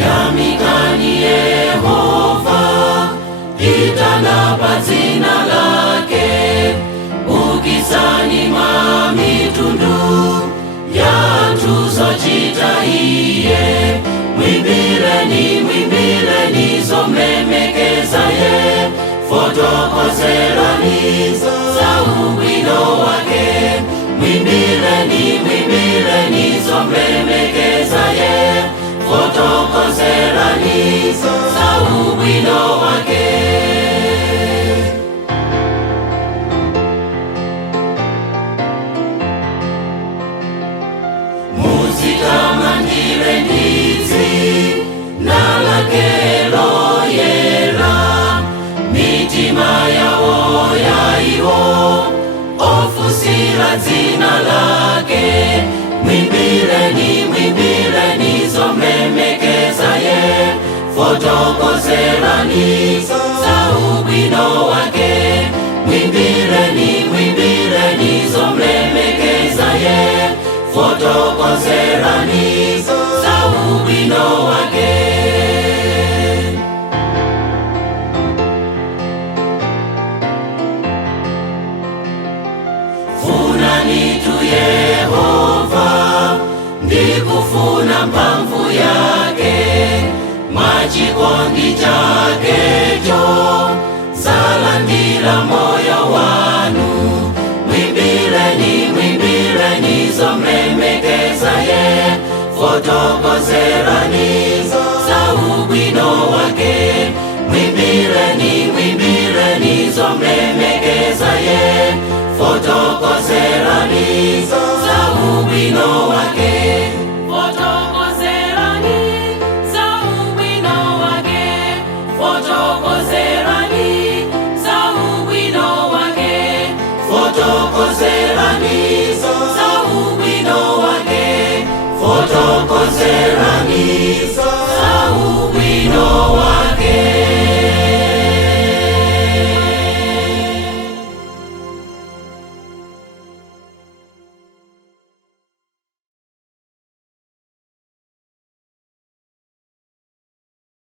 Yamikani Yehova, itanapa dzina lake, ukisani mamitundu yanthu zochita iye. Mwimbireni zomlemekeza ye, fotokozerani za ubwino wake. Mwimbireni zomlemekeza ye, fotokozerani za ubwino wake. Muzitamandire ndidzi nalake loyera, mitima yawo yaiwo ofusira dzina lake. Mwimbireni zomlemekeza ye, fotokozerani za ubwino wake. Mwimbireni zomlemekeza ye, fotokozerani za ubwino wake. Funani tu Yehova, ndikufuna mphamvu yake. Mwachikondi chakecho zalandira moyo wanu. Mwimbireni zomlemekeza ye, fotokozerani za ubwino wake. Mwimbireni zomlemekeza ye, fotokozerani za ubwino wake.